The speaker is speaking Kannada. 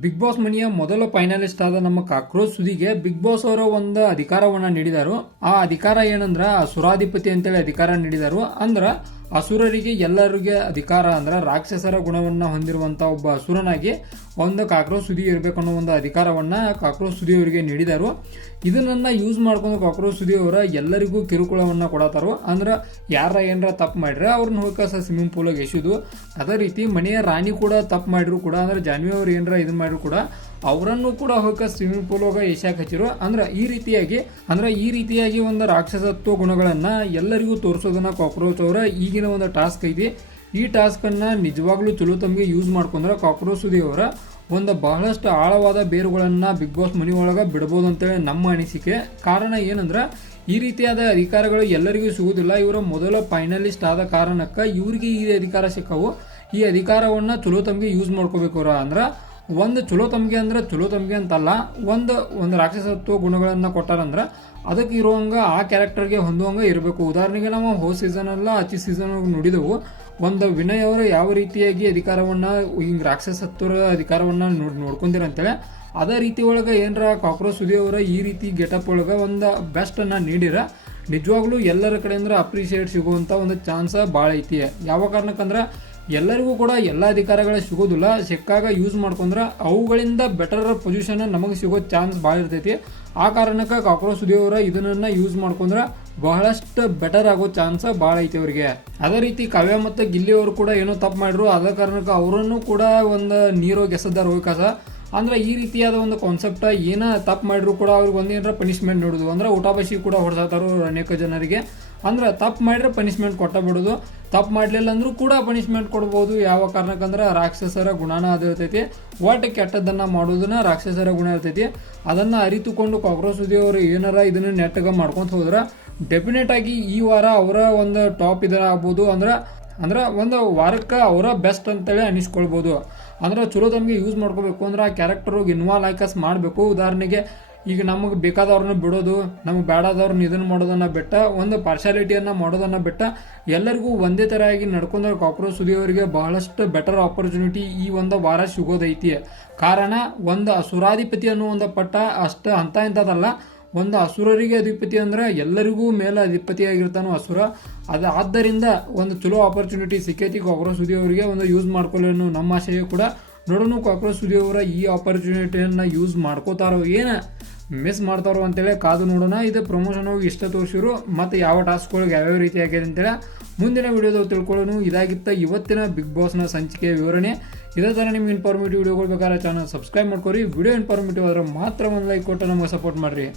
ಬಿಗ್ ಬಾಸ್ ಮನಿಯ ಮೊದಲ ಫೈನಲಿಸ್ಟ್ ಆದ ನಮ್ಮ ಕಾಕ್ರೋಚ್ ಸುದಿಗೆ ಬಿಗ್ ಬಾಸ್ ಅವರ ಒಂದು ಅಧಿಕಾರವನ್ನ ನೀಡಿದರು. ಆ ಅಧಿಕಾರ ಏನಂದ್ರ ಸುರಾಧಿಪತಿ ಅಂತೇಳಿ ಅಧಿಕಾರ ನೀಡಿದರು. ಅಂದ್ರ ಅಸುರರಿಗೆ ಎಲ್ಲರಿಗೆ ಅಧಿಕಾರ ಅಂದ್ರೆ ರಾಕ್ಷಸರ ಗುಣವನ್ನ ಹೊಂದಿರುವಂತ ಒಬ್ಬ ಅಸುರನಾಗಿ ಒಂದು ಕಾಕ್ರೋಚ್ ಸುದಿ ಇರಬೇಕು ಅನ್ನೋ ಒಂದು ಅಧಿಕಾರವನ್ನ ಕಾಕ್ರೋಚ್ ಸುದಿ ಅವರಿಗೆ ನೀಡಿದರು ಇದನ್ನ ಯೂಸ್ ಮಾಡ್ಕೊಂಡು ಕಾಕ್ರೋಚ್ ಸುದಿ ಅವರ ಎಲ್ಲರಿಗೂ ಕಿರುಕುಳವನ್ನ ಕೊಡತಾರೋ. ಅಂದ್ರೆ ಯಾರ ಏನರ ತಪ್ಪು ಮಾಡಿದ್ರೆ ಅವ್ರನ್ನ ಹೋಗಸ ಸ್ವಿಮ್ಮಿಂಗ್ ಪೂಲಾಗ ಎಸೆದು ಅದೇ ರೀತಿ ಮನೆಯ ರಾಣಿ ಕೂಡ ತಪ್ಪು ಮಾಡಿದ್ರು ಕೂಡ, ಅಂದ್ರೆ ಜಾನ್ವಿ ಅವ್ರು ಏನರ ಇದನ್ನ ಮಾಡಿದ್ರು ಕೂಡ ಅವರನ್ನು ಕೂಡ ಹೋಗ ಸ್ವಿಮ್ಮಿಂಗ್ ಪೂಲ್ ಹೋಗ ಏಷ್ಯಾಕ್ ಹಚ್ಚಿರು. ಅಂದ್ರೆ ಈ ರೀತಿಯಾಗಿ, ಅಂದ್ರೆ ಈ ರೀತಿಯಾಗಿ ಒಂದು ರಾಕ್ಷಸತ್ವ ಗುಣಗಳನ್ನು ಎಲ್ಲರಿಗೂ ತೋರಿಸೋದನ್ನ ಕಾಕ್ರೋಚ್ ಅವರ ಈಗಿನ ಒಂದು ಟಾಸ್ಕ್ ಐತಿ. ಈ ಟಾಸ್ಕ್ ಅನ್ನ ನಿಜವಾಗ್ಲೂ ಚಲೋ ತಮಗೆ ಯೂಸ್ ಮಾಡ್ಕೊಂಡ್ರೆ ಕಾಕ್ರೋಚ್ ಅವರ ಒಂದು ಬಹಳಷ್ಟು ಆಳವಾದ ಬೇರುಗಳನ್ನು ಬಿಗ್ ಬಾಸ್ ಮನಿ ಒಳಗ ಬಿಡಬಹುದು ಅಂತೇಳಿ ನಮ್ಮ ಅನಿಸಿಕೆ. ಕಾರಣ ಏನಂದ್ರೆ, ಈ ರೀತಿಯಾದ ಅಧಿಕಾರಗಳು ಎಲ್ಲರಿಗೂ ಸಿಗುವುದಿಲ್ಲ ಇವರ ಮೊದಲ ಫೈನಲಿಸ್ಟ್ ಆದ ಕಾರಣಕ್ಕೆ ಇವರಿಗೆ ಈ ಅಧಿಕಾರ ಸಿಕ್ಕವು. ಈ ಅಧಿಕಾರವನ್ನ ಚಲೋ ತಮಗೆ ಯೂಸ್ ಮಾಡ್ಕೋಬೇಕು ಅಂದ್ರ ಒಂದು ಚಲೋ ತಮಗೆ ಅಂದ್ರೆ ಚಲೋ ತಮಗೆ ಅಂತಲ್ಲ, ಒಂದು ಒಂದು ರಾಕ್ಷಸತ್ವ ಗುಣಗಳನ್ನ ಕೊಟ್ಟಾರಂದ್ರೆ ಅದಕ್ಕೆ ಇರುವಂಗ ಆ ಕ್ಯಾರೆಕ್ಟರ್ಗೆ ಹೊಂದುವಂಗ ಇರಬೇಕು. ಉದಾಹರಣೆಗೆ ನಾವು ಹೋ ಸೀಸನ್ ಅಲ್ಲ ಆಚೆ ಸೀಸನ್ ನೋಡಿದೆವು. ಒಂದು ವಿನಯ್ ಅವರು ಯಾವ ರೀತಿಯಾಗಿ ಅಧಿಕಾರವನ್ನ, ಹಿಂಗ್ ರಾಕ್ಷಸತ್ವರ ಅಧಿಕಾರವನ್ನ ನೋಡ್ ನೋಡ್ಕೊಂಡಿರಂತೇಳಿ ಅದೇ ರೀತಿ ಒಳಗೆ ಏನರ ಕಾಕ್ರೋಚ್ ಅವರ ಈ ರೀತಿ ಗೆಟಪ್ ಒಳಗೆ ಒಂದು ಬೆಸ್ಟ್ ಅನ್ನ ನೀಡಿರ. ನಿಜವಾಗ್ಲೂ ಎಲ್ಲರ ಕಡೆಯಿಂದ ಅಪ್ರಿಷಿಯೇಟ್ ಸಿಗುವಂತ ಒಂದು ಚಾನ್ಸ್ ಭಾಳ ಐತಿ. ಯಾವ ಕಾರಣಕ್ಕಂದ್ರ ಎಲ್ಲರಿಗೂ ಕೂಡ ಎಲ್ಲ ಅಧಿಕಾರಗಳೇ ಸಿಗೋದಿಲ್ಲ. ಸಿಕ್ಕಾಗ ಯೂಸ್ ಮಾಡ್ಕೊಂಡ್ರೆ ಅವುಗಳಿಂದ ಬೆಟರ್ ಪೊಸಿಷನ್ ನಮಗೆ ಸಿಗೋ ಚಾನ್ಸ್ ಭಾಳ ಇರ್ತೈತಿ. ಆ ಕಾರಣಕ್ಕೆ ಕಾಕ್ರೋಚ್ ಸುದಿಯವರ ಇದನ್ನ ಯೂಸ್ ಮಾಡ್ಕೊಂಡ್ರೆ ಬಹಳಷ್ಟು ಬೆಟರ್ ಆಗೋ ಚಾನ್ಸ್ ಭಾಳ ಐತಿ ಅವರಿಗೆ. ಅದೇ ರೀತಿ ಕಾವ್ಯ ಮತ್ತು ಗಿಲ್ಲಿಯವರು ಕೂಡ ಏನೋ ತಪ್ಪು ಮಾಡಿದ್ರು. ಅದ ಕಾರಣಕ್ಕೆ ಅವರನ್ನು ಕೂಡ ಒಂದು ನೀರು ಗೆಸದಾರ ಹೋಗ್ಕಾಸ ಅಂದ್ರೆ ಈ ರೀತಿಯಾದ ಒಂದು ಕಾನ್ಸೆಪ್ಟ್ ಏನ ತಪ್ಪು ಮಾಡಿದ್ರು ಕೂಡ ಅವ್ರಿಗೆ ಒಂದೇನಾರ ಪನಿಷ್ಮೆಂಟ್ ನೋಡುದು. ಅಂದ್ರೆ ಊಟ ಬಸಿ ಕೂಡ ಹೊಡೆದಾತಾರು ಅನೇಕ ಜನರಿಗೆ. ಅಂದ್ರೆ ತಪ್ಪು ಮಾಡಿದ್ರೆ ಪನಿಷ್ಮೆಂಟ್ ಕೊಟ್ಟ ಬಿಡೋದು. ತಪ್ಪು ಮಾಡಲಿಲ್ಲ ಅಂದ್ರೂ ಕೂಡ ಪನಿಷ್ಮೆಂಟ್ ಕೊಡ್ಬೋದು. ಯಾವ ಕಾರಣಕ್ಕಂದ್ರೆ ರಾಕ್ಷಸರ ಗುಣನ ಅದು ಇರ್ತೈತಿ. ಒಟ್ಟು ಕೆಟ್ಟದ್ದನ್ನು ಮಾಡೋದನ್ನ ರಾಕ್ಷಸರ ಗುಣ ಇರ್ತೈತಿ. ಅದನ್ನ ಅರಿತುಕೊಂಡು ಕಾಕ್ರೋಚ್ ಸುದಿ ಅವರು ಏನಾರ ಇದನ್ನ ನೆಟ್ಟಗ ಮಾಡ್ಕೊಂತ ಹೋದ್ರೆ ಡೆಫಿನೆಟ್ ಆಗಿ ಈ ವಾರ ಅವರ ಒಂದು ಟಾಪ್ ಇದರ ಆಗ್ಬೋದು. ಅಂದ್ರೆ ಅಂದ್ರೆ ಒಂದು ವಾರಕ್ಕೆ ಅವರ ಬೆಸ್ಟ್ ಅಂತೇಳಿ ಅನಿಸ್ಕೊಳ್ಬೋದು. ಅಂದ್ರೆ ಚಲೋ ತಮಗೆ ಯೂಸ್ ಮಾಡ್ಕೋಬೇಕು ಅಂದ್ರೆ ಆ ಕ್ಯಾರೆಕ್ಟರ್ ಇನ್ವಾಲ್ ಆಯ್ಕಸ್ ಮಾಡಬೇಕು. ಉದಾಹರಣೆಗೆ ಈಗ ನಮಗೆ ಬೇಕಾದವ್ರನ್ನ ಬಿಡೋದು, ನಮಗೆ ಬೇಡಾದವ್ರನ್ನ ಇದನ್ನ ಮಾಡೋದನ್ನ ಬಿಟ್ಟ, ಒಂದು ಪಾರ್ಶಾಲಿಟಿಯನ್ನು ಮಾಡೋದನ್ನ ಬಿಟ್ಟ, ಎಲ್ಲರಿಗೂ ಒಂದೇ ಥರ ಆಗಿ ನಡ್ಕೊಂಡ್ರೆ ಕಾಕ್ರೋಚ್ ಸುದಿಯವರಿಗೆ ಬಹಳಷ್ಟು ಬೆಟರ್ ಆಪರ್ಚುನಿಟಿ ಈ ಒಂದು ವಾರ ಸಿಗೋದೈತಿ. ಕಾರಣ, ಒಂದು ಸುರಾಧಿಪತಿ ಅನ್ನೋ ಒಂದು ಪಟ್ಟ ಅಷ್ಟು ಅಂತ ಇಂಥದ್ದಲ್ಲ. ಒಂದು ಅಸುರರಿಗೆ ಅಧಿಪತಿ ಅಂದ್ರೆ ಎಲ್ಲರಿಗೂ ಮೇಲೆ ಅಧಿಪತಿಯಾಗಿರ್ತಾನೋ ಅಸುರ. ಅದು ಆದ್ದರಿಂದ ಒಂದು ಚಲೋ ಆಪರ್ಚುನಿಟಿ ಸಿಕ್ಕೈತಿ ಕಾಕ್ರೋಚ್ ಅವರಿಗೆ, ಒಂದು ಯೂಸ್ ಮಾಡ್ಕೊಳ್ಳಿ ಅನ್ನೋ ನಮ್ಮ ಆಶಯ ಕೂಡ. ನೋಡೋಣ ಕಾಕ್ರೋಚ್ ಅವರ ಈ ಆಪರ್ಚುನಿಟಿಯನ್ನ ಯೂಸ್ ಮಾಡ್ಕೋತಾರೋ ಏನ ಮಿಸ್ ಮಾಡ್ತಾರೋ ಅಂತೇಳಿ ಕಾದು ನೋಡೋಣ. ಇದು ಪ್ರಮೋಷನ್ ಹೋಗಿ ಇಷ್ಟ ತೋರಿಸಿರು. ಮತ್ತು ಯಾವ ಟಾಸ್ಕ್ಗಳಿಗೆ ಯಾವ್ಯಾವ ರೀತಿ ಆಗಿದೆ ಅಂತೇಳಿ ಮುಂದಿನ ವಿಡಿಯೋದಲ್ಲಿ ತಿಳ್ಕೊಳ್ಳೋಣ. ಇದಾಗಿತ್ತ ಇವತ್ತಿನ ಬಿಗ್ ಬಾಸ್ನ ಸಂಚಿಕೆ ವಿವರಣೆ. ಇದೇ ಥರ ನಿಮ್ಗೆ ಇನ್ಫಾರ್ಮೇಟಿವ್ ವಿಡಿಯೋಗಳು ಬೇಕಾದ್ರೆ ಚಾನಲ್ ಸಬ್ಸ್ಕ್ರೈಬ್ ಮಾಡ್ಕೊರಿ. ವಿಡಿಯೋ ಇನ್ಫಾರ್ಮೇಟಿವ್ ಆದ್ರೆ ಮಾತ್ರ ಒಂದು ಲೈಕ್ ಕೊಟ್ಟು ನಮಗೆ ಸಪೋರ್ಟ್ ಮಾಡಿರಿ.